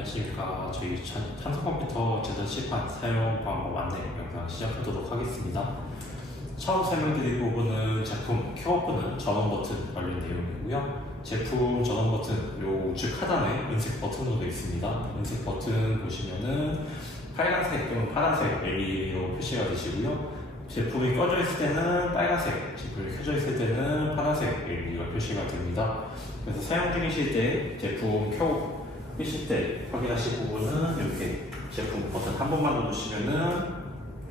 안녕하십니까. 저희 삼성컴퓨터 제전시판 사용 방법 안내 영상 시작하도록 하겠습니다. 처음 설명드릴 부분은 제품 켜오픈은 전원 버튼 관련 내용이고요. 제품 전원 버튼 요 우측 하단에 은색 버튼으로 되어 있습니다. 은색 버튼 보시면은 빨간색 또는 파란색 LED로 표시가 되시고요. 제품이 꺼져 있을 때는 빨간색, 제품이 켜져 있을 때는 파란색 LED가 표시가 됩니다. 그래서 사용 중이실 때 제품 끄실 때 확인하실 부분은 이렇게 제품 버튼 한 번만 누르시면은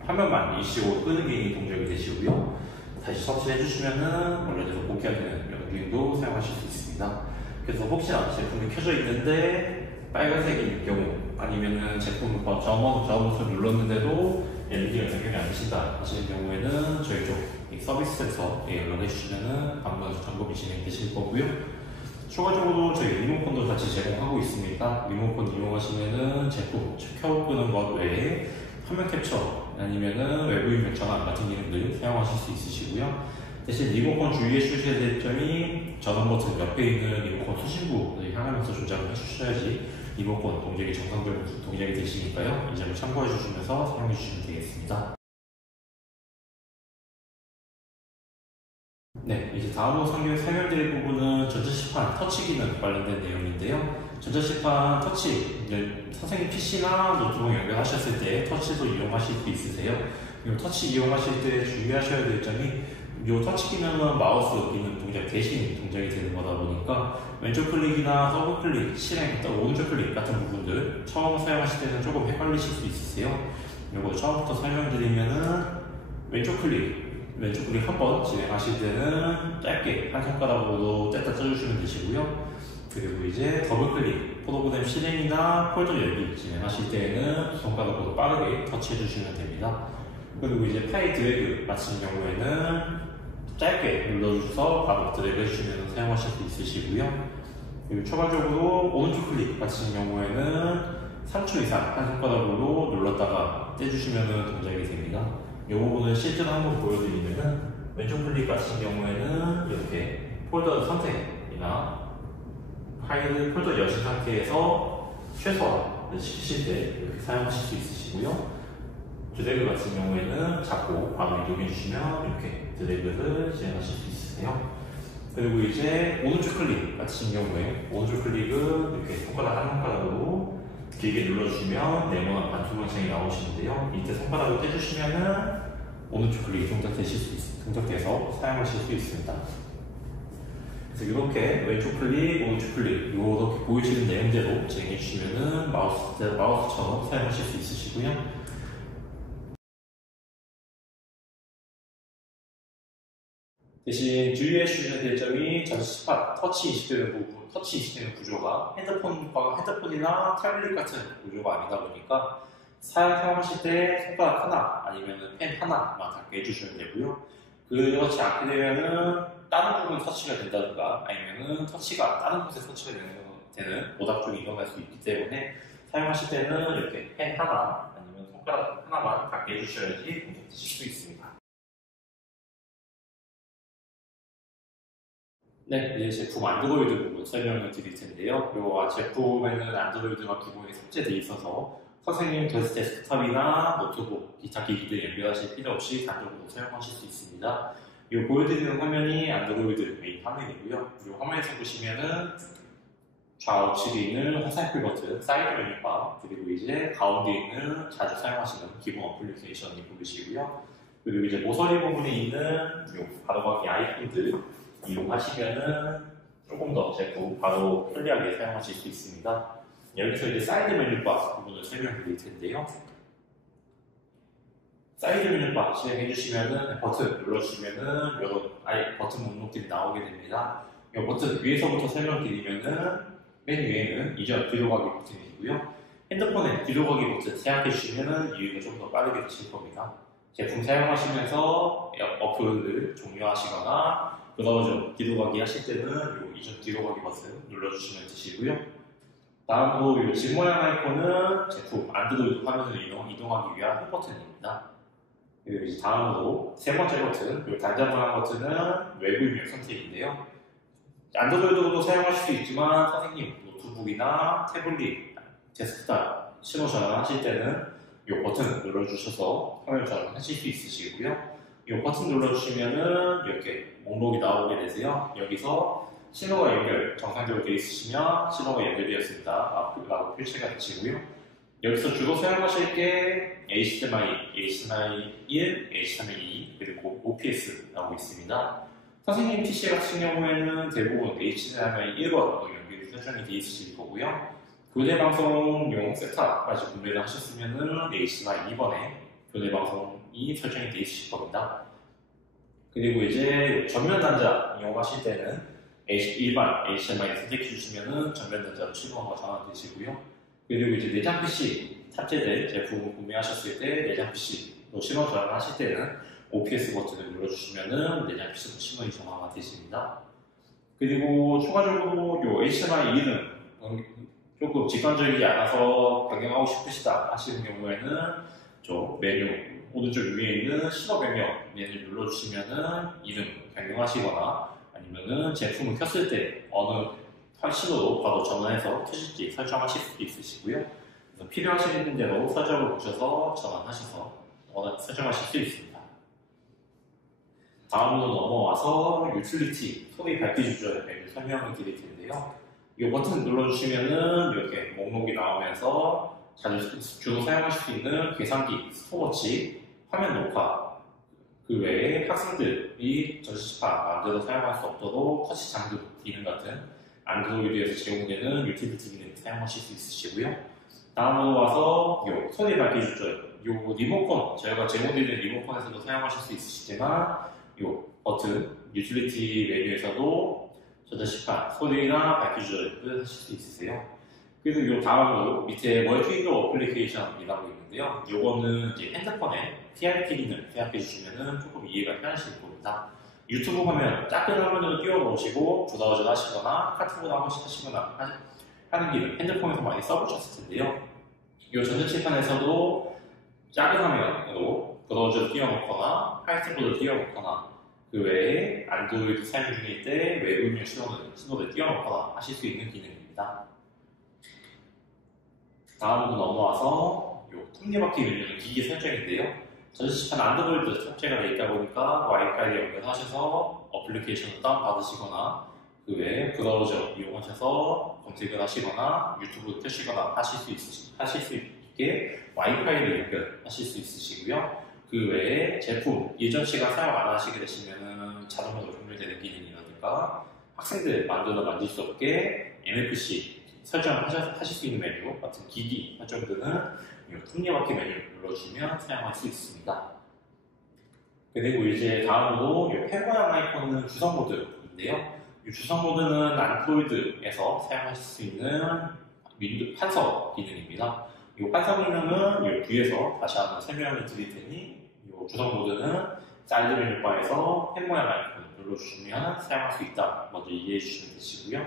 화면만 일시적으로 끄는 게 동작이 되시고요. 다시 설치해 주시면은 원래대로 복귀하는 기능도 사용하실 수 있습니다. 그래서 혹시나 제품이 켜져 있는데 빨간색인 경우 아니면은 제품 전원 버튼 눌렀는데도 LED가 작용이 안 되신다 하시는 경우에는 저희 쪽 서비스에서 연락해 주시면은 방문 점검이 진행되실 거고요. 추가적으로 저희 리모컨도 같이 제공하고 있습니다. 리모컨 이용하시면은 제품 켜 끄는 것 외에 화면 캡처 아니면은 외부 입력 전환 같은 기능들 사용하실 수 있으시고요. 대신 리모컨 주의해 주셔야 될 점이 전원 버튼 옆에 있는 리모컨 수신부를 향하면서 조작을 해주셔야지 리모컨 동작이 정상적으로 동작이 되시니까요. 이 점을 참고해 주시면서 사용해 주시면 되겠습니다. 네, 이제 다음으로 설명드릴 부분은 전자시판 터치 기능 관련된 내용인데요. 전자시판 터치, 선생님 PC나 노트북 연결하셨을 때 터치도 이용하실 수 있으세요. 이 터치 이용하실 때 주의하셔야 될 점이 이 터치 기능은 마우스 기능 동작 대신 동작이 되는 거다 보니까 왼쪽 클릭이나 더블 클릭, 실행, 또 오른쪽 클릭 같은 부분들 처음 사용하실 때는 조금 헷갈리실 수 있으세요. 이거 처음부터 설명드리면은 왼쪽 클릭 한번 진행하실 때는 짧게 한 손가락으로 뗐다 쪄주시면 되시고요. 그리고 이제 더블클릭, 프로그램 실행이나 폴더 열기 진행하실 때는 두 손가락으로 빠르게 터치해 주시면 됩니다. 그리고 이제 파일 드래그 마치는 경우에는 짧게 눌러주셔서 바로 드래그 해주시면 사용하실 수 있으시고요. 그리고 추가적으로 오른쪽 클릭 마치는 경우에는 3초 이상 한 손가락으로 눌렀다가 떼주시면 동작이 됩니다. 이 부분을 실제로 한번 보여드리면은 왼쪽 클릭 마친 경우에는 이렇게 폴더 선택이나 파일을 폴더 여신 상태에서 최소화를 시키실 때 이렇게 사용하실 수 있으시고요. 드래그 같은 경우에는 잡고 바로 이동해 주시면 이렇게 드래그를 진행하실 수 있으세요. 그리고 이제 오른쪽 클릭 같은 경우에 오른쪽 클릭은 이렇게 손가락 한 손가락으로 길게 눌러주시면 네모난 반투명창이 나오시는데요. 이때 손가락을 떼주시면은 오른쪽 클릭이 동작돼서 사용하실 수 있습니다. 그래서 이렇게 왼쪽 클릭, 오른쪽 클릭 이렇게 보이시는 내용대로 진행해 주시면은 마우스처럼 사용하실 수 있으시고요. 대신 주의해 주셔야 될 점이 전자시판 터치 인식되는 구조가 핸드폰이나 태블릿 같은 구조가 아니다 보니까 사용하실 때 손가락 하나 아니면 펜 하나만 닿게 해주시면 되고요. 그렇지 않게 되면은 다른 부분에 터치가 된다든가 아니면은 터치가 다른 곳에 터치가 되는 오답 쪽이 일어날 수 있기 때문에 사용하실 때는 이렇게 펜 하나 아니면 손가락 하나만 닿게 해주셔야지 동작되실 수 있습니다. 네, 이제 제품 안드로이드 부분 설명을 드릴 텐데요. 이 제품에는 안드로이드가 기본에 탑재되어 있어서 선생님 데스크탑이나 노트북, 기타 기기들 연결하실 필요 없이 단독으로 사용하실 수 있습니다. 이 보여드리는 화면이 안드로이드 메인 화면이고요. 이 화면에서 보시면은 좌우측에 있는 화살표 버튼, 사이드 메뉴바, 그리고 이제 가운데 있는 자주 사용하시는 기본 어플리케이션이 보이시고요. 그리고 이제 모서리 부분에 있는 바로가기 아이콘들 이용하시면은 조금 더 제품 바로 편리하게 사용하실 수 있습니다. 여기서 이제 사이드 메뉴바 부분을 설명드릴 텐데요. 사이드 메뉴바 진행해 주시면은 버튼 눌러주시면은 여러 버튼 목록들이 나오게 됩니다. 이 버튼 위에서부터 설명드리면은 맨 위에는 이전 뒤로 가기 버튼이고요. 핸드폰에 뒤로 가기 버튼 생각해 주시면은 이유가 좀 더 빠르게 되실 겁니다. 제품 사용하시면서 어플을 종료하시거나 그러죠. 뒤로 가기 하실 때는 이전 뒤로 가기 버튼 눌러주시면 되시고요. 다음으로 이 집 모양 아이콘은 제품 안드로이드 화면을 이동하기 위한 홈 버튼입니다. 그리고 이제 다음으로 세 번째 버튼, 단자 모양 버튼은 외부 입력 선택인데요. 안드로이드로도 사용하실 수 있지만 선생님 노트북이나 태블릿 데스크탑 신호 전환하실 때는 이 버튼 눌러주셔서 화면 전환하실 수 있으시고요. 이 버튼 눌러주시면은 이렇게 목록이 나오게 되세요. 여기서 신호가 연결 정상적으로 되어 있으시면 신호가 연결되었습니다 라고 표시가 되시고요. 여기서 주로 사용하실 게 HDMI, HDMI 1, HDMI 2 그리고 OPS라고 있습니다. 선생님 PC 같은 경우에는 대부분 HDMI 1번으로 연결이 설정이 되어 있으실 거고요. 교대 방송용 셋탑까지 구매를 하셨으면 HDMI 2번에 교대 방송이 설정이 되어 있으실 겁니다. 그리고 이제 전면 단자 이용하실 때는 일반 HDMI 선택해 주시면 전면 단자로 신호가 전환되시고요. 그리고 이제 내장 PC 탑재된 제품을 구매하셨을 때 내장 PC로 신호 전환을 하실 때는 OPS 버튼을 눌러주시면 내장 PC로 신호이 전환가 되십니다. 그리고 추가적으로 요 HDMI 2는 조금 직관적이지 않아서 변경하고 싶으시다 하시는 경우에는 저 메뉴 오른쪽 위에 있는 신호 변경 메뉴 눌러주시면은 이름 변경하시거나 아니면은 제품을 켰을 때 어느 신호로 바로 전환해서 켜질지 설정하실 수도 있으시고요. 그래서 필요하신 대로 설정을 보셔서 전환하셔서 설정하실 수 있습니다. 다음으로 넘어와서 유틸리티 소비 밝기 조절 메뉴 설명을 드릴 텐데요. 이 버튼 눌러주시면은 이렇게 목록이 나오면서 주로 사용하실 수 있는 계산기, 스톱워치, 화면 녹화, 그 외에 학생들이 전시판 마음대로 사용할 수 없도록 터치 잠금 기능 같은 안드로이드에서 제공되는 유틸리티 기능 사용하실 수 있으시고요. 다음으로 와서 요 소리 밝기 조절, 요 리모컨, 저희가 제공되는 리모컨에서도 사용하실 수 있으시지만 요 버튼, 유틸리티 메뉴에서도 전자시판, 소리나 밝기 조절을 하실 수 있으세요. 그리고 요 다음으로 밑에 멀티윈도우 어플리케이션이라고 있는데요. 요거는 이제 핸드폰에 PRP 기능을 제약해 주시면 조금 이해가 편하실 겁니다. 유튜브 화면 작은 화면으로 띄워 놓으시고 브라우저를 하시거나 카톡을 한 번씩 하시거나 하는 기능 핸드폰에서 많이 써보셨을 텐데요. 이 전자칠판에서도 작은 화면으로 브라우저를 띄워 놓거나 화이트보드를 띄워 놓거나 그 외에 안드로이드 사용 중일 때 외부용 신호를 띄워 놓거나 하실 수 있는 기능입니다. 다음으로 넘어와서 이 톱니바퀴 메뉴는 기기 설정인데요. 전시판 안드로이드 탑재가 되어 있다 보니까 와이파이에 연결하셔서 어플리케이션을 다운받으시거나 그 외에 브라우저 이용하셔서 검색을 하시거나 유튜브를 켜시거나 하실 수 있게 와이파이를 연결하실 수 있으시고요. 그 외에 제품 예전 시간 사용 안 하시게 되시면 자동으로 종료되는 기능이라든가 학생들 만들 수 없게 NFC 설정하실 수 있는 메뉴 같은 기기 설정들은 톱니바퀴 메뉴를 눌러주시면 사용할 수 있습니다. 그리고 이제 다음으로 이 펜 모양 아이콘은 주성 모드인데요. 이 주성 모드는 안드로이드에서 사용하실 수 있는 윈도우 판서 기능입니다. 이 판서 기능은 이 뒤에서 다시 한번 설명을 드릴 테니 이 주성 모드는 사이드 메뉴바에서 펜 모양 아이콘을 눌러주시면 사용할 수 있다. 먼저 이해해 주시면 되시고요.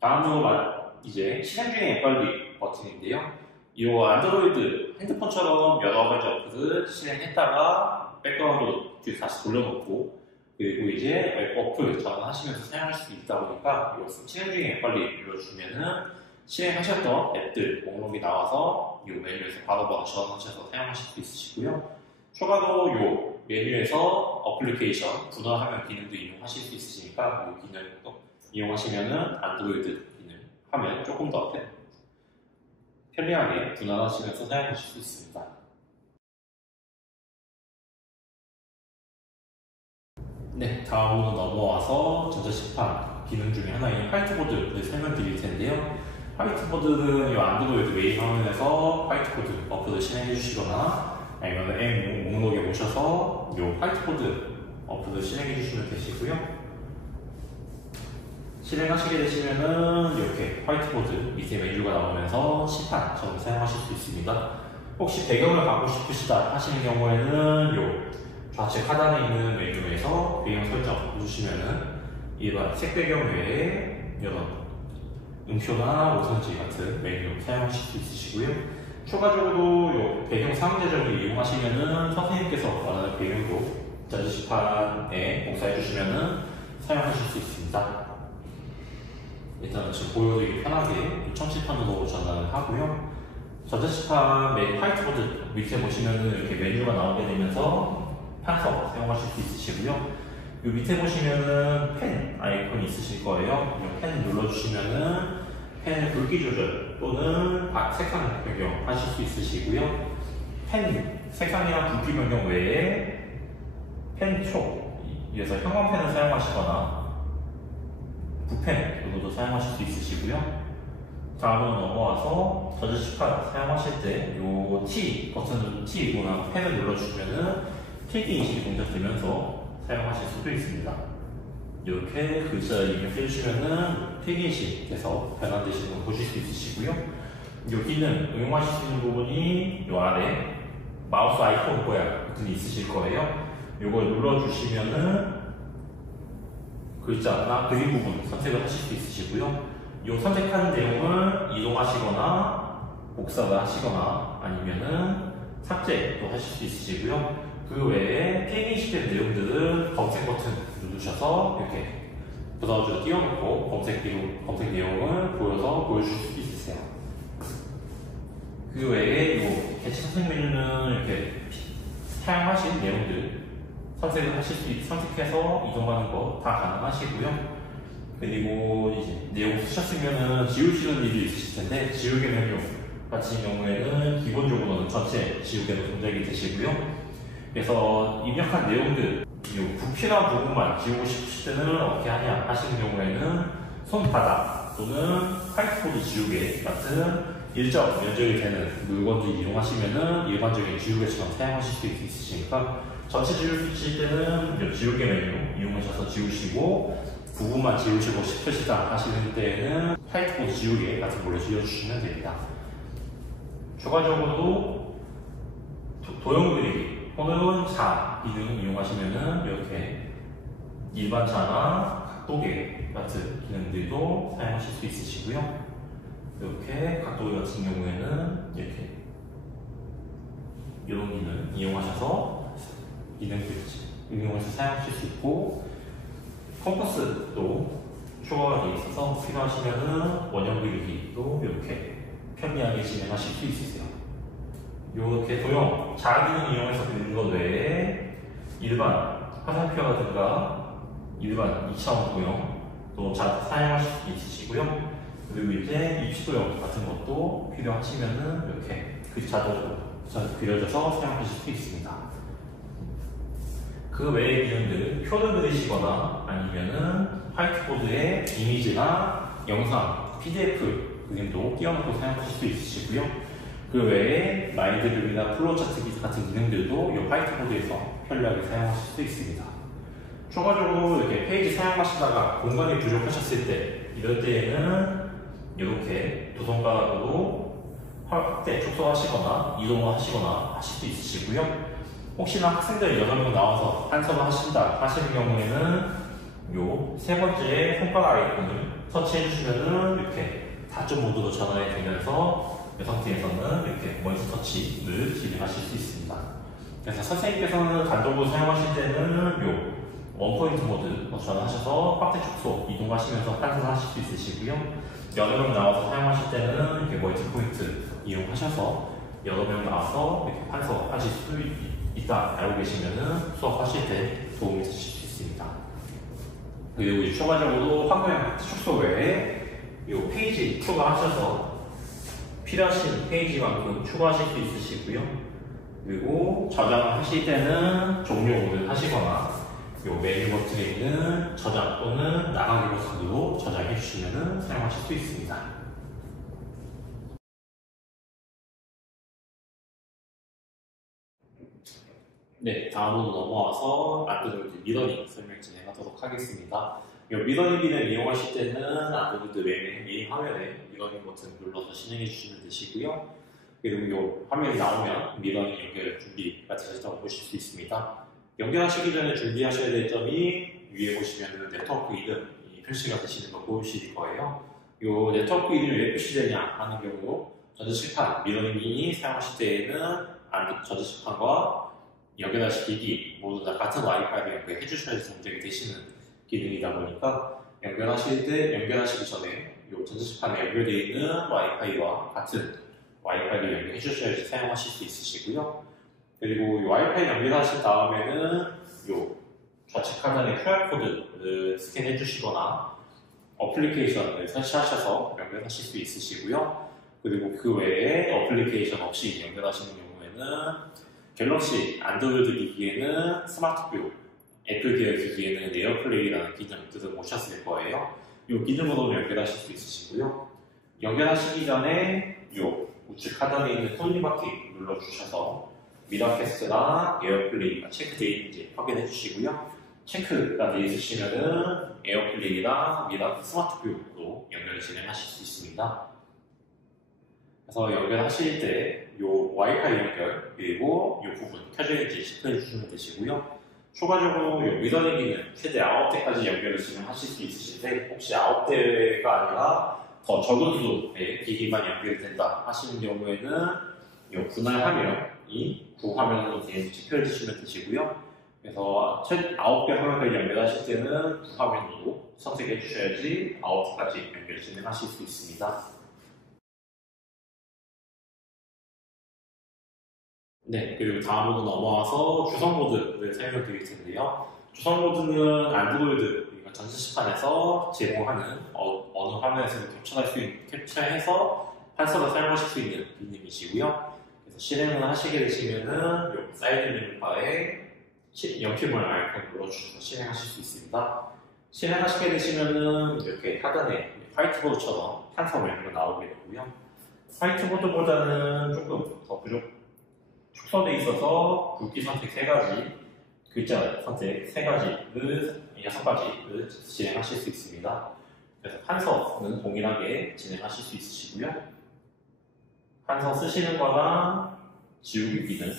다음으로 이제 실행 중의 앱 관리 버튼인데요. 이 안드로이드 핸드폰처럼 여러 가지 어플을 실행했다가 백그라운드로 다시 돌려놓고 그리고 이제 어플 전환하시면서 사용할 수 있다 보니까 이 실행 중의 앱 관리 눌러주면은 실행하셨던 앱들 목록이 나와서 이 메뉴에서 바로바로 전환하셔서 사용하실 수 있으시고요. 추가로 이 메뉴에서 어플리케이션 분할하면 기능도 이용하실 수 있으시니까 이 기능도 이용하시면은 안드로이드 기능 하면 조금 더 편리하게 분할하시면서 사용하실 수 있습니다. 네, 다음으로 넘어와서 전자칠판 기능 중에 하나인 화이트보드를 설명드릴 텐데요. 화이트보드는 이 안드로이드 메인 화면에서 화이트보드 어플을 실행해 주시거나 아니면 앱 목록에 오셔서 이 화이트보드 어플을 실행해 주시면 되시고요. 실행하시게 되시면은 이렇게 화이트보드 밑에 메뉴가 나오면서 시판처럼 사용하실 수 있습니다. 혹시 배경을 바꾸고 싶으시다 하시는 경우에는 요 좌측 하단에 있는 메뉴에서 배경 설정 해주시면은 이런 색 배경 외에 이런 음표나 오선지 같은 메뉴 사용하실 수 있으시고요. 추가적으로 요 배경 상대적을 이용하시면은 선생님께서 원하는 배경도 전자칠판에 복사해 주시면은 사용하실 수 있습니다. 일단은 지금 보여드리기 편하게 청취판으로 전환을 하고요. 전자식판 메인 화이트보드 밑에 보시면은 이렇게 메뉴가 나오게 되면서 판서 사용하실 수 있으시고요. 이 밑에 보시면은 펜 아이콘이 있으실 거예요. 이 펜 눌러주시면은 펜 굵기 조절 또는 색상 변경 하실 수 있으시고요. 펜 색상이랑 굵기 변경 외에 펜촉에서 형광펜을 사용하시거나 붓펜 정도도 사용하실 수 있으시고요. 다음으로 넘어와서 전자식판 사용하실 때 요 T 버튼을 T이거나 펜을 눌러주시면은 필기 인식이 동작되면서 사용하실 수도 있습니다. 이렇게 글자 입력해주시면은 필기 인식에서 변환되시는 걸 보실 수 있으시고요. 요 기능 응용하실 수 있는 부분이 요 아래 마우스 아이콘 모양 버튼이 있으실 거예요. 요걸 눌러주시면은 글자나 그림 부분 선택을 하실 수 있으시고요. 이 선택한 내용을 이동하시거나 복사를 하시거나 아니면은 삭제도 하실 수 있으시고요. 그 외에 필기인식된 내용들은 검색 버튼 누르셔서 이렇게 브라우저에 띄워놓고 검색 내용을 보여줄 수 있으세요. 그 외에 이 개체 선택 메뉴는 이렇게 사용하신 내용들 선택해서 이동하는 거 다 가능하시고요. 그리고 이제 내용 쓰셨으면은 지우시는 일이 있으실 텐데 지우개 메뉴 같은 경우에는 기본적으로는 전체 지우개로 동작이 되시고요. 그래서 입력한 내용들 불필요한 부분만 지우고 싶으실 때는 어떻게 하냐 하시는 경우에는 손바닥 또는 화이트보드 지우개 같은 일정 면적이 되는 물건들 이용하시면은 일반적인 지우개처럼 사용하실 수 있으시니까 전체 지우실 때는 지우개 메뉴 이용하셔서 지우시고 부분만 지우시고 싶으시다 하시는 때에는 화이트보드 지우개 같은 걸로 지워주시면 됩니다. 추가적으로 도형 그리기 또는 자 기능 이용하시면은 이렇게 일반 자나 각도계 같은 기능들도 사용하실 수 있으시고요. 이렇게 각도계 같은 경우에는 이렇게 이런 기능 이용하셔서 이용해서 사용하실 수 있고 컴퍼스도 추가가 되어 있어서 필요하시면은 원형 그리기도 이렇게 편리하게 진행하실 수 있으세요. 이렇게 도형 자기능 이용해서 그리는 것 외에 일반 화살표라든가 일반 2차원 도형 또 사용하실 수 있으시고요. 그리고 이제 입시 도형 같은 것도 필요하시면은 이렇게 자동으로 그려져서 사용하실 수 있습니다. 그 외의 기능들은 표를 그리시거나 아니면은 화이트보드에 이미지나 영상, PDF 그림도 띄워놓고 사용하실 수 있으시고요. 그 외에 마인드맵이나 플로우차트 같은 기능들도 이 화이트보드에서 편리하게 사용하실 수 있습니다. 추가적으로 이렇게 페이지 사용하시다가 공간이 부족하셨을 때 이럴 때에는 이렇게 두 손가락으로 확대, 축소하시거나 이동을 하시거나 하실 수 있으시고요. 혹시나 학생들 8명 나와서 한서를 하신다 하시는 경우에는 요 세 번째 손가락 아이콘을 터치해 주시면은 이렇게 다중 모드로 전환이 되면서 이 상태에서는 이렇게 모니터 터치를 진행하실 수 있습니다. 그래서 선생님께서는 단독으로 사용하실 때는 요 원포인트 모드 전환하셔서 확대 축소 이동하시면서 한서를 하실 수 있으시고요. 8명 나와서 사용하실 때는 이렇게 멀티포인트 이용하셔서 8명 나와서 이렇게 판서 하실 수 있다 알고 계시면은 수업하실 때 도움이 되실 수 있습니다. 그리고 추가적으로 화면 축소 외에 이 페이지 추가하셔서 필요하신 페이지만큼 추가하실 수 있으시고요. 그리고 저장을 하실 때는 종료를 하시거나 이 메뉴 버튼에 있는 저장 또는 나가기 버튼으로 저장해 주시면 사용하실 수 있습니다. 네, 다음으로 넘어와서 안드로이드 미러링 설명 진행하도록 하겠습니다. 이 미러링 기능 이용하실 때는 안드로이드 메인 화면에 미러링 버튼 눌러서 진행해 주시면 되시고요. 그리고 이 화면이 나오면 미러링 연결 준비가 되셨다고 보실 수 있습니다. 연결하시기 전에 준비하셔야 될 점이 위에 보시면 네트워크 이름이 표시가 되시는 거 보이실 거예요. 이 네트워크 이름이 왜 표시되냐 하는 경우 전자칠판 미러링이 사용하실 때에는 전자칠판과 연결하신 기기 모두 다 같은 와이파이로 연결해 주셔야 동작이 되시는 기능이다 보니까 연결하시기 전에 이 전자식판에 연결되어 있는 와이파이와 같은 와이파이를 연결해 주셔야지 사용하실 수 있으시고요. 그리고 이 와이파이 연결하신 다음에는 이 좌측 하단의 QR코드를 스캔해 주시거나 어플리케이션을 설치하셔서 연결하실 수 있으시고요. 그리고 그 외에 어플리케이션 없이 연결하시는 경우에는 갤럭시 안드로이드 기기에는 스마트뷰, 애플 계열 기기에는 에어플레이라는 기능을 뜯어보셨을 거예요. 이 기능으로 연결하실 수 있으시고요. 연결하시기 전에 이 우측 하단에 있는 톱니바퀴 눌러주셔서 미러캐스트나 에어플레이가 체크되어 있는지 확인해 주시고요. 체크가 되어 있으시면은 에어플레이나 미러 스마트뷰로 연결을 진행하실 수 있습니다. 그래서 연결하실 때 이 와이파이 연결 그리고 이 부분 켜져 있는지 체크해 주시면 되시고요. 추가적으로 이 미러링 기능 최대 9대까지 연결을 진행하실 수 있으실 때 혹시 9대가 아니라 더 적은 수의 기기만 연결이 된다 하시는 경우에는 이 분할 화면이 구화면으로 되는지 체크해 주시면 되시고요. 그래서 9개 화면까지 연결하실 때는 구화면으로 선택해 주셔야지 9개까지 연결 진행하실 수 있습니다. 네, 그리고 다음으로 넘어와서 주성 모드를 설명드릴 텐데요. 주성 모드는 안드로이드, 그러니까 전자식판에서 제공하는 어느 화면에서 캡처해서 판서를 사용하실 수 있는 기능이시고요. 그래서 실행을 하시게 되시면은 이 사이드 메뉴바에 연필 모양 아이콘을 눌러주셔서 실행하실 수 있습니다. 실행하시게 되시면은 이렇게 하단에 화이트보드처럼 판서 메뉴가 나오게 되고요. 화이트보드보다는 조금 더 축소되어 있어서 굵기 선택 3가지, 글자 선택 3가지를, 6가지를 진행하실 수 있습니다. 그래서 판서는 동일하게 진행하실 수 있으시고요. 판서 쓰시는 거랑 지우기 기능,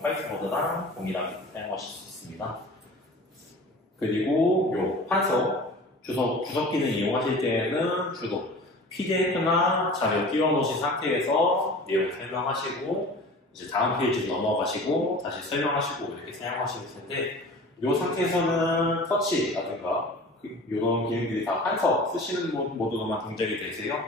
화이트보드랑 동일하게 사용하실 수 있습니다. 그리고 요 판서 주석 기능 이용하실 때에는 주로 PDF나 자료 띄워놓으신 상태에서 내용 설명하시고 이제 다음 페이지로 넘어가시고 다시 설명하시고 이렇게 사용하실 텐데 이 상태에서는 터치라든가 이런 기능들이 다 판서 쓰시는 모드로만 동작이 되세요.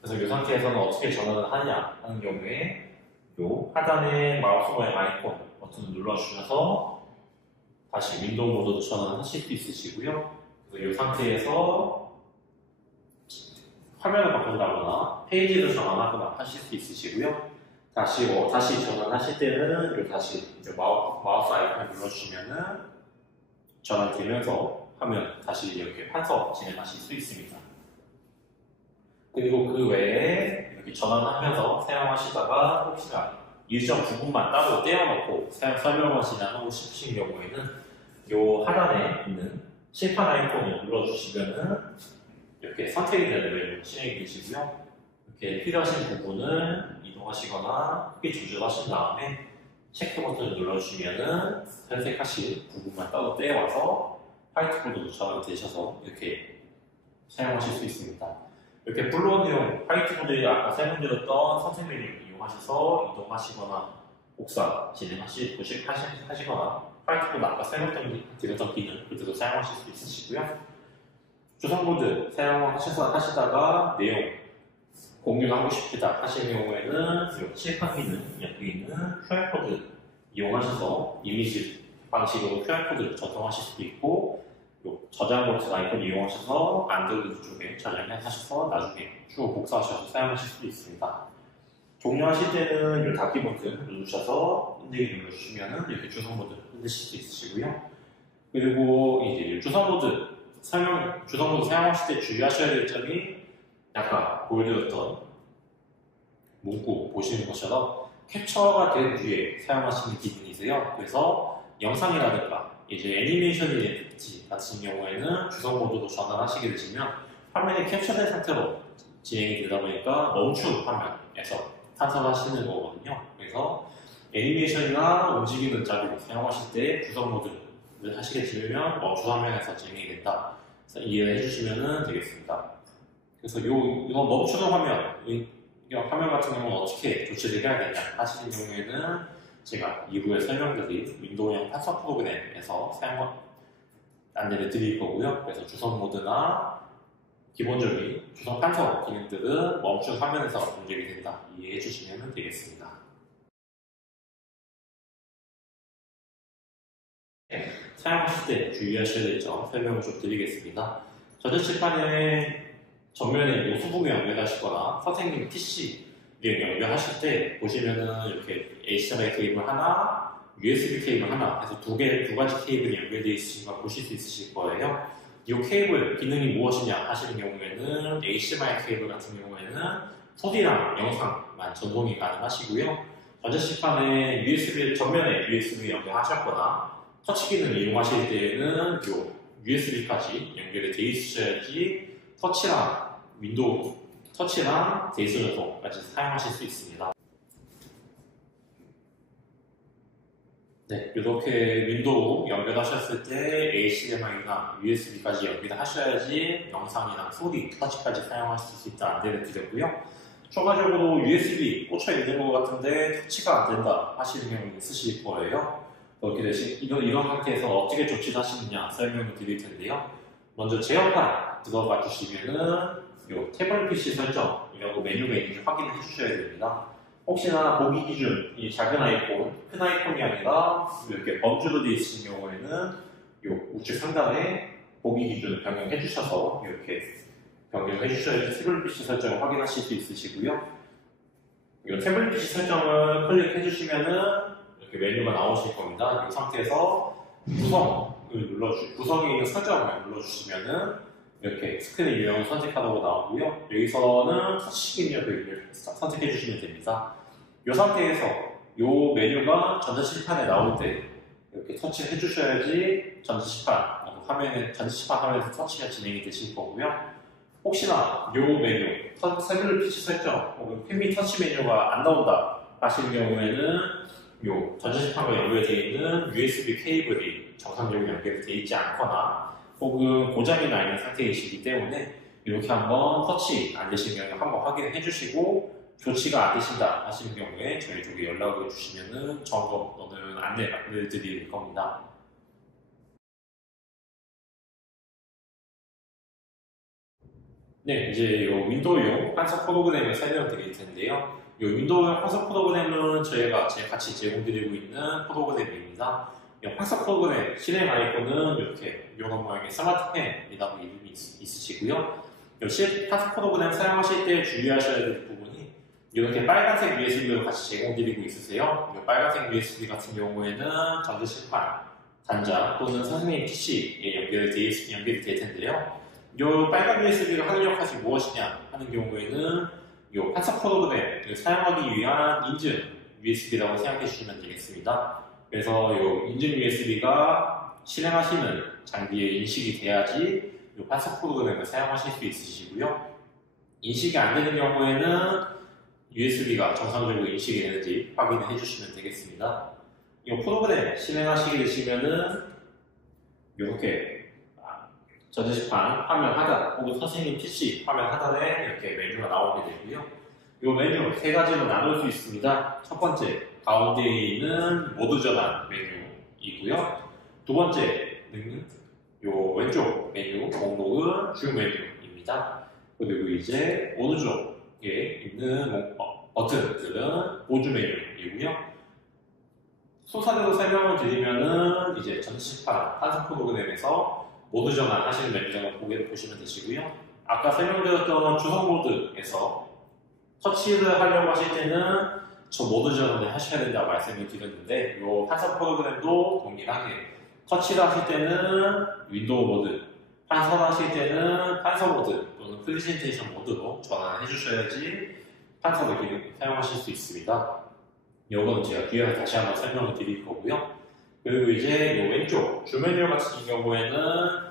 그래서 이 상태에서는 어떻게 전환을 하느냐 하는 경우에 이 하단에 마우스 모양 아이콘 버튼을 눌러주셔서 다시 윈도우 모드로 전환하실 수 있으시고요. 그래서 이 상태에서 화면을 바꾼다거나 페이지를 전환하거나 하실 수 있으시고요. 다시 전환하실 때는 다시 이제 마우스 아이콘을 눌러주시면은 전환되면서 화면 다시 이렇게 판서 진행하실 수 있습니다. 그리고 그 외에 이렇게 전환하면서 사용하시다가 혹시나 일정 부분만 따로 떼어놓고 사용 설명을 진행하고 싶으신 경우에는 이 하단에 있는 칠판 아이콘을 눌러주시면은 이렇게 선택이 되는 메뉴로 진행이 되시고요. 이렇게 필요하신 부분을 이동하시거나 크기 조절하신 다음에 체크 버튼을 눌러주시면은 선택하실 부분만 따로 떼어와서 화이트보드로 전환되셔서 이렇게 사용하실 수 있습니다. 이렇게 블루온용 화이트보드에 아까 설명드렸던 선택 메뉴 이용하셔서 이동하시거나 복사 하시거나 화이트보드 아까 설명드렸던 기능 그대로 사용하실 수 있으시고요. 주성보드 사용하시다가 내용 공유하고 싶다 하시는 경우에는 칠판 기능 옆에 있는 QR코드 이용하셔서 이미지 방식으로 QR코드를 저장하실 수도 있고 저장 버튼 아이콘 이용하셔서 안드로이드 쪽에 저장하셔서 나중에 추후 복사하셔서 사용하실 수도 있습니다. 종료하실 때는 이 닫기 버튼 누르셔서 흔들기 눌러주시면 이렇게 주성보드 흔드실 수 있으시고요. 그리고 이제 주성보드 사용하실 때 주의하셔야 될 점이 아까 보여드렸던 문구 보시는 것처럼 캡처가 된 뒤에 사용하시는 기능이세요. 그래서 영상이라든가 이제 애니메이션이 같은 경우에는 주석 모드로 전환하시게 되시면 화면이 캡처된 상태로 진행이 되다 보니까 멈춘 화면에서 탄생하시는 거거든요. 그래서 애니메이션이나 움직이는 자료를 사용하실 때 주석 모드를 하시게 되면 멈춘 화면에서 진행이 된다. 그래서 이해해 주시면 되겠습니다. 그래서 이건 멈추는 화면, 이 화면 같은 경우는 어떻게 조치를 해야 되냐 하시는 경우에는 제가 이후에 설명드린 윈도우형 판서 프로그램에서 안내를 드릴 거고요. 그래서 주석 모드나 기본적인 주석 판서 기능들은 멈춘 화면에서 입력이 된다. 이해해 주시면 되겠습니다. 사용하실 때 주의하셔야 될 점 설명을 좀 드리겠습니다. 전자칠판에 전면에 노트북을 연결하시거나 선생님 PC를 연결하실 때 보시면은 이렇게 HDMI 케이블 하나, USB 케이블 하나 해서 두 가지 케이블이 연결되어 있으신 걸 보실 수 있으실 거예요. 이 케이블 기능이 무엇이냐 하시는 경우에는 HDMI 케이블 같은 경우에는 소리랑 영상만 전송이 가능하시고요. 전자칠판에 전면에 USB 연결하셨거나 터치 기능을 이용하실 때에는 이 USB까지 연결이 되어 있으셔야지 터치랑 데이터 전송까지 사용하실 수 있습니다. 네, 이렇게 윈도우 연결하셨을 때 HDMI나 USB까지 연결하셔야지 영상이나 소리, 터치까지 사용하실 수 있다 안내를 드렸고요. 추가적으로 USB 꽂혀 있는 것 같은데 터치가 안 된다 하시는 경우 있으실 거예요. 이런 상태에서 어떻게 조치하시느냐 설명을 드릴 텐데요. 먼저 제어판 들어가 주시면은 요 태블릿 PC 설정이라고 메뉴가 있는지 확인해 주셔야 됩니다. 혹시나 보기 기준 이 작은 아이콘, 큰 아이콘이 아니라 이렇게 범주로 되어 있으신 경우에는 요 우측 상단에 보기 기준을 변경해 주셔서 이렇게 변경해 주셔야지 태블릿 PC 설정을 확인하실 수 있으시고요. 이 태블릿 PC 설정을 클릭해 주시면은 이렇게 메뉴가 나오실 겁니다. 이 상태에서 구성에 있는 설정을 눌러주시면은 이렇게 스크린 유형을 선택하라고 나오고요. 여기서는 터치 기능을 선택해 주시면 됩니다. 이 상태에서 이 메뉴가 전자칠판에 나올 때 이렇게 터치해 주셔야지 전자칠판 화면에서 터치가 진행이 되실 거고요. 혹시나 이 메뉴, 태블릿 PC 설정 혹은 펜미 터치 메뉴가 안 나온다 하시는 경우에는 이 전자칠판과 연결되어 있는 USB 케이블이 정상적으로 연결되어 있지 않거나 혹은 고장이 나 있는 상태이시기 때문에 이렇게 한번 터치 안 되신 경우에 한번 확인해 주시고 조치가 안 되신다 하시는 경우에 저희 쪽에 연락을 주시면은 점검 또는 안내를 드릴 겁니다. 네, 이제 이 윈도우용 판서 프로그램을 설명드릴 텐데요. 이 윈도우용 판서 프로그램은 저희가 같이 제공드리고 있는 프로그램입니다. 이 판서 프로그램 실행 아이콘은 이렇게 이런 모양의 스마트펜이라고 이름이 있으시고요. 이 판서 프로그램 사용하실 때 주의하셔야 될 부분이 이렇게 빨간색 USB로 같이 제공드리고 있으세요. 이 빨간색 USB 같은 경우에는 전자칠판, 단자 또는 선생님 PC에 연결이 될 텐데요. 이 빨간 USB를 활용하시 무엇이냐 하는 경우에는 이 판서 프로그램을 사용하기 위한 인증 USB라고 생각해 주시면 되겠습니다. 그래서 이 인증 USB가 실행하시는 장비에 인식이 돼야지 이 판서 프로그램을 사용하실 수 있으시고요. 인식이 안 되는 경우에는 USB가 정상적으로 인식이 되는지 확인을 해주시면 되겠습니다. 이 프로그램 실행하시게 되시면은 이렇게 전자칠판 화면 하단 혹은 선생님 PC 화면 하단에 이렇게 메뉴가 나오게 되고요. 이 메뉴 세 가지로 나눌 수 있습니다. 첫 번째 가운데에 있는 모드 전환 메뉴이고요. 두 번째는 이 왼쪽 메뉴 목록은 주 메뉴입니다. 그리고 이제 오른쪽에 있는 버튼들은 보조 메뉴이고요. 순서대로 설명을 드리면은 이제 전자칠판 판서 프로그램에서 모드 전환 하시는 메뉴를 보시면 되시고요. 아까 설명드렸던 주석 모드에서 터치를 하려고 하실 때는 저 모드 전환을 하셔야 된다고 말씀을 드렸는데 이 판서 프로그램도 동일하게 터치를 하실 때는 윈도우 모드, 판서를 하실 때는 판서 모드 또는 프레젠테이션 모드로 전환을 해주셔야지 판서를 사용하실 수 있습니다. 이거는 제가 뒤에서 다시 한번 설명을 드릴 거고요. 그리고 이제 이 왼쪽 주 메뉴 같은 경우에는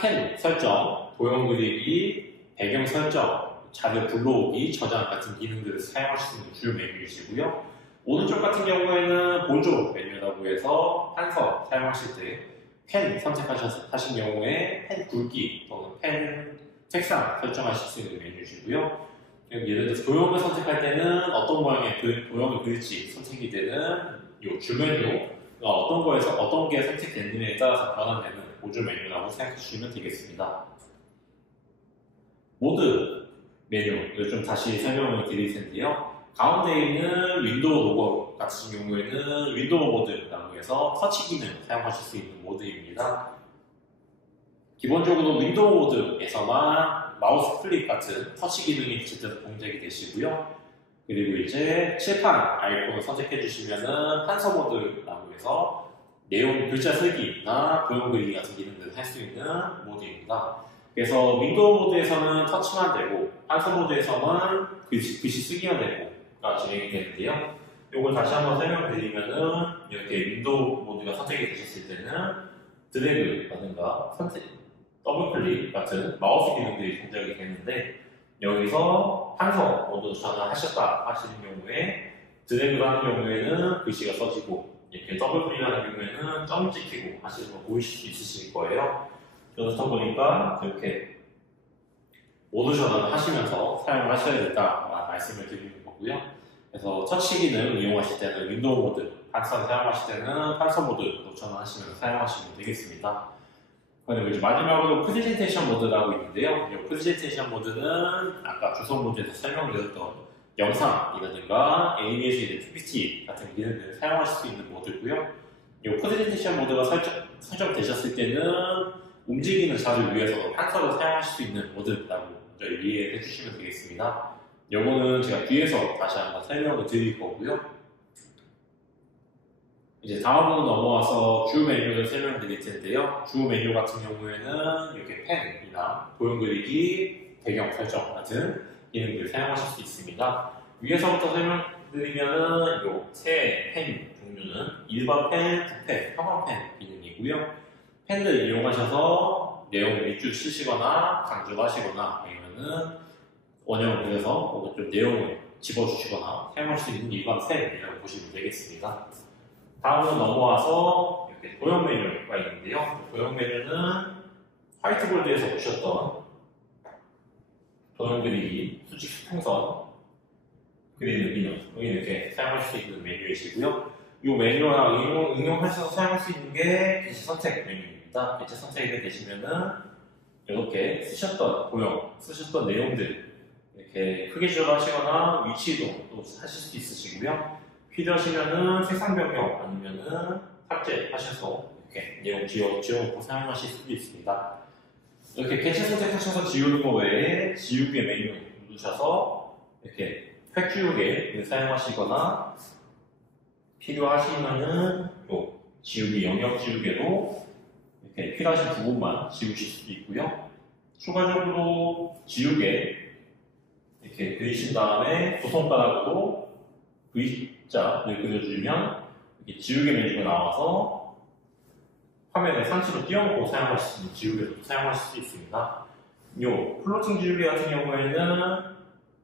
펜 설정, 도형 그리기, 배경 설정, 자료 불러오기, 저장 같은 기능들을 사용하실 수 있는 주 메뉴이시고요. 오른쪽 같은 경우에는 보조 메뉴라고 해서 판서 사용하실 때 펜 선택하신 경우에 펜 굵기 또는 펜 색상 설정하실 수 있는 메뉴이시고요. 예를 들어서 도형을 선택할 때는 어떤 모양의 도형을 그릴지 선택이 되는 이 주 메뉴 어떤 게 선택됐느냐에 따라서 변환되는 보조 메뉴라고 생각해 주시면 되겠습니다. 모드 메뉴를 좀 다시 설명을 드릴 텐데요. 가운데 있는 윈도우 로고 같은 경우에는 윈도우 모드라고 해서 터치 기능 사용하실 수 있는 모드입니다. 기본적으로 윈도우 모드에서만 마우스 클릭 같은 터치 기능이 제대로 동작이 되시고요. 그리고 이제 칠판 아이콘을 선택해 주시면은 판서 모드라고 해서 내용 글자 쓰기나 도형 그리기 같은 기능들을 할 수 있는 모드입니다. 그래서 윈도우 모드에서는 터치만 되고 판서 모드에서는 글씨 쓰기만 되고가 진행이 되는데요. 이걸 다시 한번 설명드리면은 이렇게 윈도우 모드가 선택이 되셨을 때는 드래그라든가 더블 클릭 같은 마우스 기능들이 동작이 되는데 여기서 판서 모드 전환하셨다 하시는 경우에 드래그를 하는 경우에는 글씨가 써지고 이렇게 더블 클릭하는 경우에는 점 찍히고 하시는 거 보이실 수 있으실 거예요. 그러다 보니까 이렇게 모드 전환을 하시면서 사용을 하셔야 된다 말씀을 드리는 거고요. 그래서 터치 기능 이용하실 때는 윈도우 모드, 판서를 사용하실 때는 판서 모드로 전환하시면서 사용하시면 되겠습니다. 그리고 이제 마지막으로 프레젠테이션 모드라고 있는데요. 이 프레젠테이션 모드는 아까 주소 모드에서 설명드렸던 영상이라든가 애니메이션 PPT 같은 기능들을 사용하실 수 있는 모드고요. 이 프레젠테이션 모드가 설정되셨을 때는 움직이는 자료를 위해서 판서를 사용하실 수 있는 모드라고 먼저 이해해 주시면 되겠습니다. 이거는 제가 뒤에서 다시 한번 설명을 드릴 거고요. 이제 다음으로 넘어와서 주 메뉴를 설명드릴 텐데요. 주 메뉴 같은 경우에는 이렇게 펜이나 도형 그리기, 배경 설정 같은 기능들을 사용하실 수 있습니다. 위에서부터 설명드리면은 요 세 펜 종류는 일반 펜, 부펜, 형광펜 기능이고요. 펜을 이용하셔서 내용을 밑줄 치시거나 강조하시거나 아니면은 원형을 그려서 혹은 좀 내용을 집어주시거나 사용할 수 있는 일반 펜이라고 보시면 되겠습니다. 다음으로 넘어와서 이렇게 도형 메뉴가 있는데요. 도형 메뉴는 화이트보드에서 보셨던 도형 그리기, 수직 수평선 그리는 기능 이렇게 사용할 수 있는 메뉴이시고요. 이 메뉴랑 응용하셔서 사용할 수 있는 게 게시 선택 메뉴입니다. 게시 선택이 되시면은 이렇게 쓰셨던 도형, 쓰셨던 내용들 이렇게 크게 조절하시거나 위치 이동도 하실 수 있으시고요. 필요하시면은 색상 변경 아니면은 삭제하셔서 이렇게 내용 지워놓고 사용하실 수도 있습니다. 이렇게 개체 선택하셔서 지우는 거 외에 지우개 메뉴 누르셔서 이렇게 획 지우개를 사용하시거나 필요하시면은 요 지우개 영역 지우개로 이렇게 필요하신 부분만 지우실 수도 있고요. 추가적으로 지우개 이렇게 그리신 다음에 두 손가락으로 V자를 그려주면 이렇게 지우개 메뉴가 나와서 화면에 상시로 띄워놓고 사용하실 수 있는 지우개도 사용하실 수 있습니다. 요 플로팅 지우개 같은 경우에는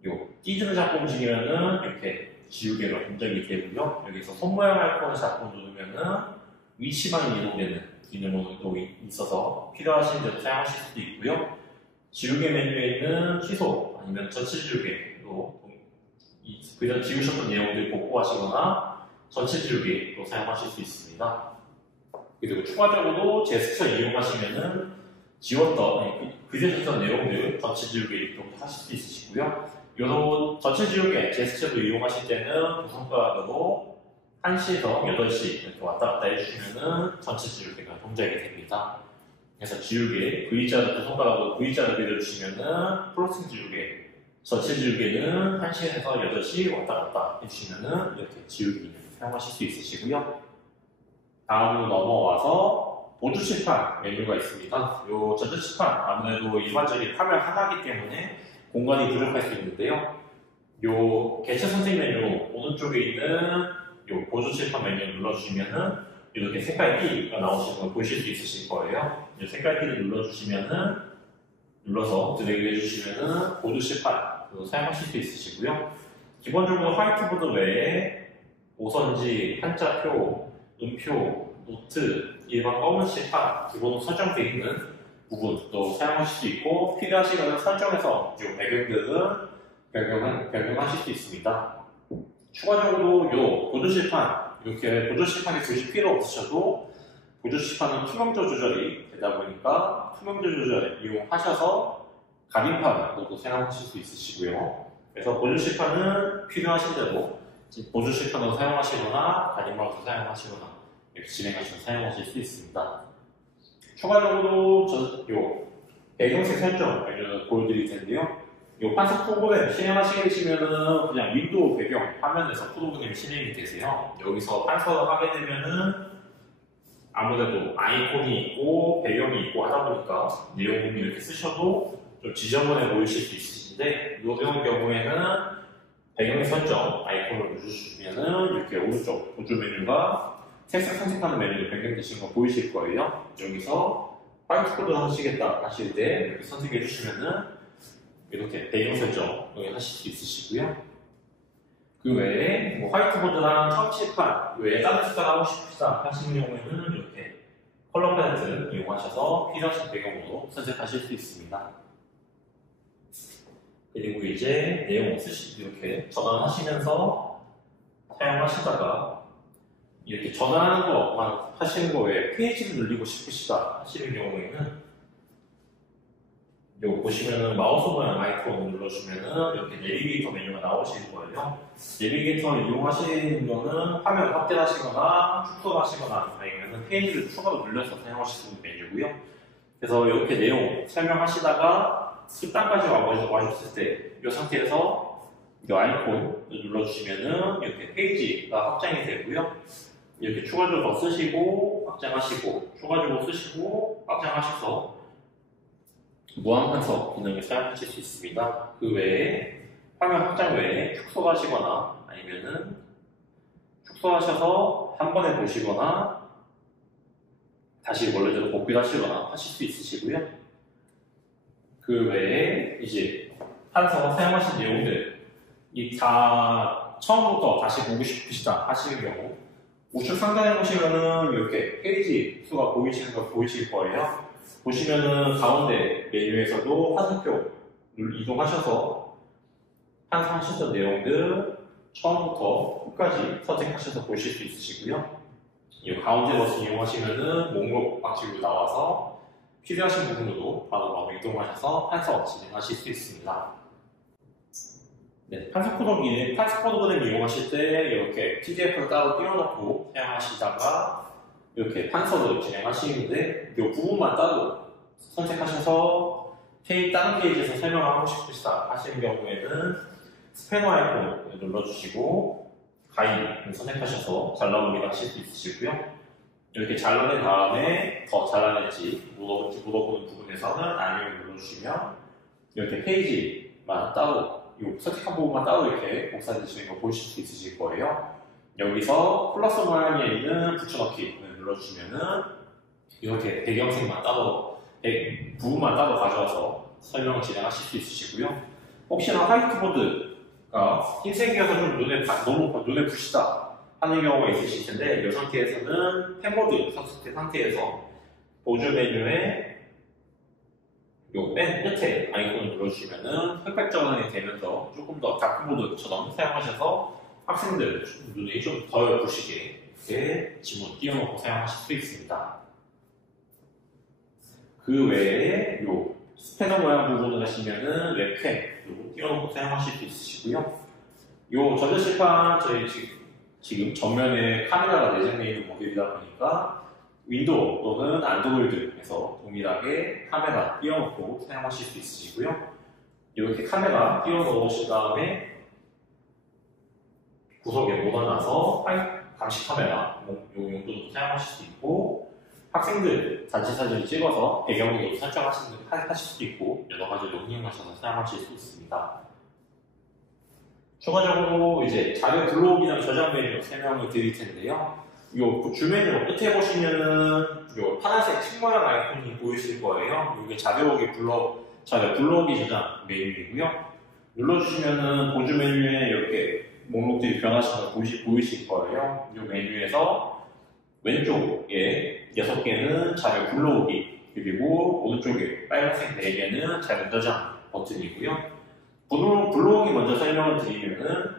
요 띠즈를 잡고 움직이면은 이렇게 지우개가 동작이 되고요. 여기서 손 모양 아이콘을 잡고 누르면은 위치만 이동되는 기능도 있어서 필요하신 대로 사용하실 수도 있고요. 지우개 메뉴에 있는 취소 아니면 전체 지우개로 그냥 지우셨던 내용들 복구하시거나 전체 지우개로 사용하실 수 있습니다. 그리고 추가적으로 제스처 이용하시면은 지웠던, 그려졌던 내용들 전체 지우개 이용도 하실 수 있으시고요. 요런 전체 지우개 제스처도 이용하실 때는 두 손가락으로 1시에서 8시 이렇게 왔다 갔다 해주시면은 전체 지우개가 동작이 됩니다. 그래서 지우개, V자를 두 손가락으로 V자를 그려주시면은 플로팅 지우개, 전체 지우개는 1시에서 8시 왔다 갔다 해주시면은 이렇게 지우기 사용하실 수 있으시고요. 다음으로 넘어와서 보조 칠판 메뉴가 있습니다. 이 전체 칠판 아무래도 일반적인 화면 하나이기 때문에 공간이 부족할 수 있는데요. 이 개체 선택 메뉴 오른쪽에 있는 이 보조 칠판 메뉴를 눌러주시면은 이렇게 색깔 키가 나오시는 걸 보실 수 있으실 거예요. 이 색깔 키를 눌러서 드래그 해주시면은 보조 칠판으로 사용하실 수 있으시고요. 기본적으로 화이트보드 외에 오선지, 한자표, 음표, 노트, 일반 검은 칠판 기본으로 설정되어 있는 부분도 사용하실 수 있고 필요하시면 설정해서 이 배경들은 변경하실 수 있습니다. 추가적으로 이 보조 칠판 이렇게 보조 칠판에 두실 필요 없으셔도 보조시판은 투명도 조절이 되다 보니까 투명도 조절 이용하셔서 가림판으로도 사용하실 수 있으시고요. 그래서 보조시판은 필요하신 대로 보조시판으로 사용하시거나 가림판으로 사용하시거나 이렇게 진행하셔서 사용하실 수 있습니다. 추가적으로 배경색 설정 보여드릴 텐데요. 이 판서 프로그램 실행하시게 되시면은 그냥 윈도우 배경 화면에서 프로그램이 실행이 되세요. 여기서 판서를 하게 되면은 아무래도 아이콘이 있고 배경이 있고 하다 보니까 내용을 이렇게 쓰셔도 좀 지저분해 보이실 수 있으신데, 이런 경우에는 배경 설정 아이콘을 누르시면은 이렇게 오른쪽 보조 메뉴가 색상 선택하는 메뉴로 변경되신 거 보이실 거예요. 여기서 화이트 코드 하시겠다 하실 때 이렇게 선택해 주시면은 이렇게 배경 설정을 하실 수 있으시고요. 그 외에 화이트보드랑 터치판 외에 다른 숫자를 하고 싶으시다 하시는 경우에는 이렇게 컬러 팔레트 이용하셔서 필요하신 배경으로 선택하실 수 있습니다. 그리고 이제 내용 이렇게 전환하시면서 사용하시다가 이렇게 전환하는 것만 하시는 거 외에 페이지를 늘리고 싶으시다 하시는 경우에는 여기 보시면은 마우스 모양 아이콘을 눌러주면은 이렇게 내비게이터 메뉴가 나오실 거예요. 내비게이터를 이용하시는 거는 화면을 확대하시거나 축소하시거나 아니면 페이지를 추가로 눌러서 사용하실 수 있는 메뉴고요. 그래서 이렇게 내용 설명하시다가 습관까지 와주셨을 때 이 상태에서 이 아이콘을 눌러주시면은 이렇게 페이지가 확장이 되고요. 이렇게 추가적으로 쓰시고 확장하시고 추가적으로 쓰시고 확장하셔서 무한 판서 기능을 사용하실 수 있습니다. 그 외에 화면 확장 외에 축소하시거나 아니면은 축소하셔서 한 번에 보시거나 다시 원래대로 복귀를 하시거나 하실 수 있으시고요. 그 외에 이제 판서 사용하신 내용들 다 처음부터 다시 보고 싶으시다 하시는 경우 우측 상단에 보시면은 이렇게 페이지 수가 보이시는 거 보이실 거예요. 보시면은 가운데 메뉴에서도 화살표 이동하셔서 판서하셨던 내용들 처음부터 끝까지 선택하셔서 보실 수 있으시고요. 이 가운데 버튼 이용하시면은 목록 방식으로 나와서 필요하신 부분으로 바로 이동하셔서 판서 진행하실 수 있습니다. 네, 판서 프로그램 이용하실 때 이렇게 PDF를 따로 띄워놓고 사용하시다가 이렇게 판서를 진행하시는데 이 부분만 따로 선택하셔서 다른 페이지에서 설명하고 싶으시다 하시는 경우에는 스패너 아이콘을 눌러주시고 가위를 선택하셔서 잘라보기를 하실 수 있으시고요. 이렇게 잘라낸 다음에 더 잘라낼지 물어보는 부분에서는 아니오를 눌러주시면 이렇게 페이지만 따로 이 선택한 부분만 따로 이렇게 복사되시는 거 보실 수 있으실 거예요. 여기서 플러스 모양에 있는 붙여넣기를 눌러주시면은 이렇게 배경색만 따로 부분만 따로 가져와서 설명을 진행하실 수 있으시고요. 혹시나 화이트보드가 흰색이어서 좀 너무 눈에 부시다 하는 경우가 있으실 텐데 이 상태에서는 펜보드 선택 상태에서 보조 메뉴에 요 맨 끝에 아이콘을 눌러주시면은 흑백 전환이 되면서 조금 더 다크보드처럼 사용하셔서 학생들 눈에 좀 덜 부시게 이렇게 지문 띄워놓고 사용하실 수 있습니다. 그 외에 요 스패너 모양 부분을 하시면은 웹캠도 띄워놓고 사용하실 수 있으시고요. 요 전자칠판 저희 지금 전면에 카메라가 내장되어 있는 모델이다 보니까 윈도우 또는 안드로이드에서 동일하게 카메라 띄워놓고 사용하실 수 있으시고요. 이렇게 카메라 띄워놓으신 다음에 구석에 모아놔서 감시 카메라 용도도 사용하실 수 있고 학생들 단체 사진을 찍어서 배경으로 설정하실 수도 있고 여러 가지로 응용하셔서 사용하실 수 있습니다. 추가적으로 이제 자료 불러오기랑 저장 메뉴 설명을 드릴 텐데요. 요 주메뉴 끝에 보시면은 요 파란색 책 모양 아이콘이 보이실 거예요. 이게 자료 불러오기 저장 메뉴이고요. 눌러주시면은 보조 메뉴에 이렇게 목록들이 변하시는 거 보이실 거예요. 이 메뉴에서 왼쪽에 6개는 자료 불러오기 그리고 오른쪽에 빨간색 4개는 자료 저장 버튼이고요. 불러오기 먼저 설명을 드리면은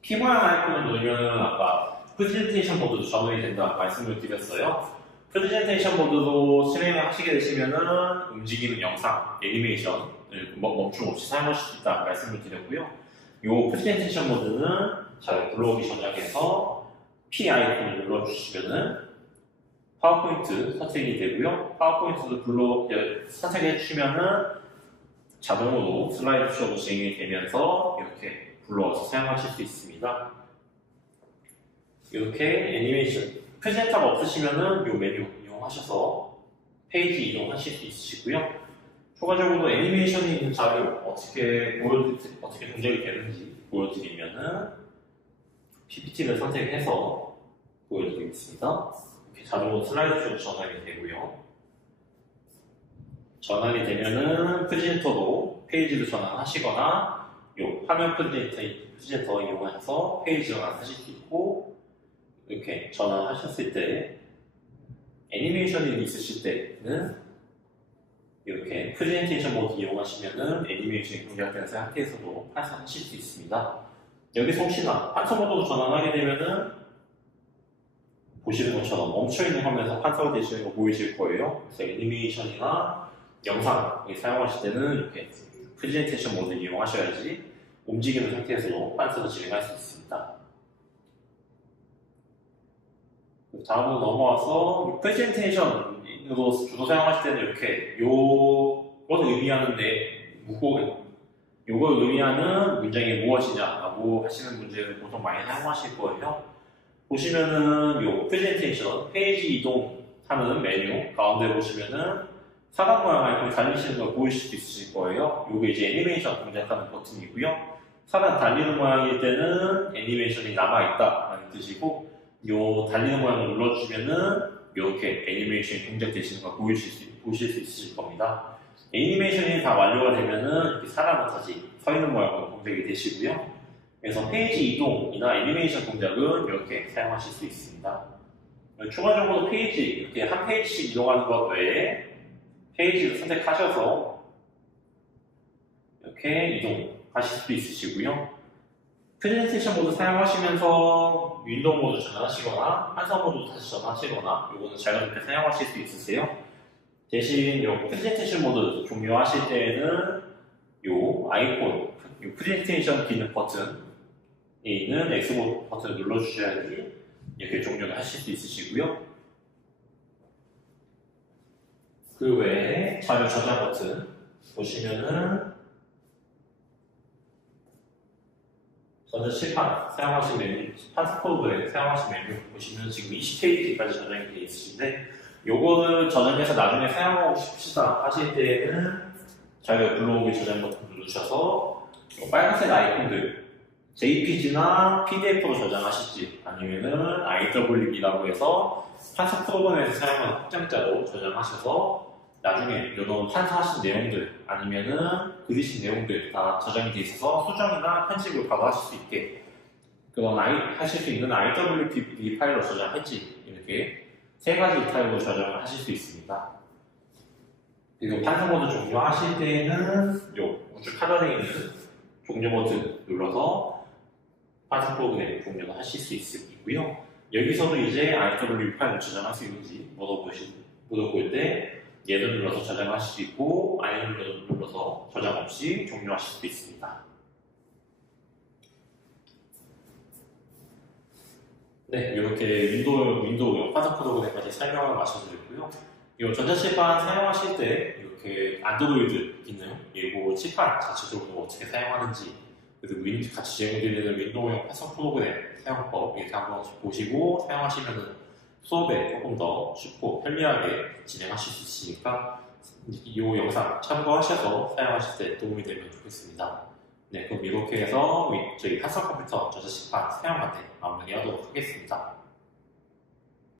키 모양 아이콘을 누르면은 아까 프레젠테이션 모드도 전원이 된다 말씀을 드렸어요. 프레젠테이션 모드로 실행을 하시게 되시면은 움직이는 영상, 애니메이션을 멈춤 없이 사용하실 수 있다 말씀을 드렸고요. 이 프레젠테이션 모드는 잘 불러오기 전략에서 P 아이콘을 눌러주시면은 파워포인트 선택이 되고요. 파워포인트도 선택해 주시면은 자동으로 슬라이드 쇼로 진행이 되면서 이렇게 불러와서 사용하실 수 있습니다. 이렇게 애니메이션, 프레젠터가 없으시면은 이 메뉴 이용하셔서 페이지 이동하실 수 있으시고요. 추가적으로 애니메이션이 있는 자료 어떻게 동작이 되는지 보여드리면은 PPT를 선택해서 보여드리겠습니다. 이렇게 자동으로 슬라이드쇼로 전환이 되고요. 전환이 되면은 프레젠터로 페이지를 전환하시거나 요 화면 프레젠터 이용하셔서 페이지 전환하실 수 있고, 이렇게 전환하셨을 때 애니메이션이 있으실 때는 이렇게 프레젠테이션 모드 이용하시면은 애니메이션이 동작되는 상태에서도 판사하실 수 있습니다. 여기서 혹시나 판사 모드로 전환하게 되면은 보시는 것처럼 멈춰있는 화면에서 판사가 되시는 거 보이실 거예요. 그래서 애니메이션이나 영상을 사용하실 때는 이렇게 프레젠테이션 모드 이용하셔야지 움직이는 상태에서도 판사를 진행할 수 있습니다. 다음으로 넘어와서 프레젠테이션으로 주로 사용하실 때는 이렇게 요걸 의미하는데 요걸 의미하는 문장이 무엇이냐라고 하시는 문제를 보통 많이 사용하실 거예요. 보시면은 요 프레젠테이션 페이지 이동하는 메뉴 가운데 보시면은 사각 모양 아이콘이 달리시는 걸 보이실 수 있으실 거예요. 요게 이제 애니메이션 동작하는 버튼이고요. 사각 달리는 모양일 때는 애니메이션이 남아있다라는 뜻이고, 요 달리는 모양을 눌러주시면은 이렇게 애니메이션이 동작되시는 걸 보실 수 있으실 겁니다. 애니메이션이 다 완료가 되면은 이렇게 사람은 다시 서 있는 모양으로 동작이 되시고요. 그래서 페이지 이동이나 애니메이션 동작은 이렇게 사용하실 수 있습니다. 추가적으로 페이지, 이렇게 한 페이지씩 이동하는 것 외에 페이지를 선택하셔서 이렇게 이동하실 수도 있으시고요. 프레젠테이션 모드 사용하시면서 윈도우 모드 전환하시거나 한사 모드 다시 전환하시거나 요거는 자유롭게 사용하실 수 있으세요. 대신 요 프레젠테이션 모드 종료하실 때에는 요 아이콘, 요 프레젠테이션 기능 버튼에 있는 X 버튼을 눌러주셔야지 이렇게 종료를 하실 수 있으시고요. 그 외에 자료 저장 버튼 보시면은 전자칠판 사용하신 메뉴, 판사 프로그램 사용하신 메뉴 보시면 지금 20페이지까지 저장이 되어 있으신데, 요거를 저장해서 나중에 사용하고 싶으시다 하실 때에는 자료 불러오기 저장 버튼 누르셔서 빨간색 아이콘들 JPG나 PDF로 저장하실지 아니면은 IWB라고 해서 판사 프로그램에서 사용하는 확장자로 저장하셔서 나중에 이런 판사하신 내용들 아니면은 그리신 내용들 다 저장이 돼 있어서 수정이나 편집을 바로 하실 수 있게 그런 하실 수 있는 IWPD 파일로 저장할지 이렇게 세 가지 타입으로 저장을 하실 수 있습니다. 그리고 판사 모드 종료하실 때에는 요 우측 하단에 있는 종료 버튼 눌러서 판사 프로그램 종료를 하실 수 있고요. 여기서도 이제 IWP 파일을 저장할 수 있는지 물어볼 때 얘를 눌러서 저장하실 수 있고, 아니를 눌러서 저장 없이 종료하실 수도 있습니다. 네, 이렇게 윈도우 파사 프로그램까지 설명을 마쳐드렸고요. 이 전자칠판 사용하실 때 이렇게 안드로이드 기능, 그리고 칠판 자체적으로 어떻게 사용하는지, 그리고 같이 제공드리는 윈도우용 파사 프로그램 사용법 이렇게 한번 보시고 사용하시면은 수업에 조금 더 쉽고 편리하게 진행하실 수 있으니까 이 영상 참고하셔서 사용하실 때 도움이 되면 좋겠습니다. 네, 그럼 이렇게 해서 저희 한성 컴퓨터 전자칠판 사용 과정 마무리하도록 하겠습니다.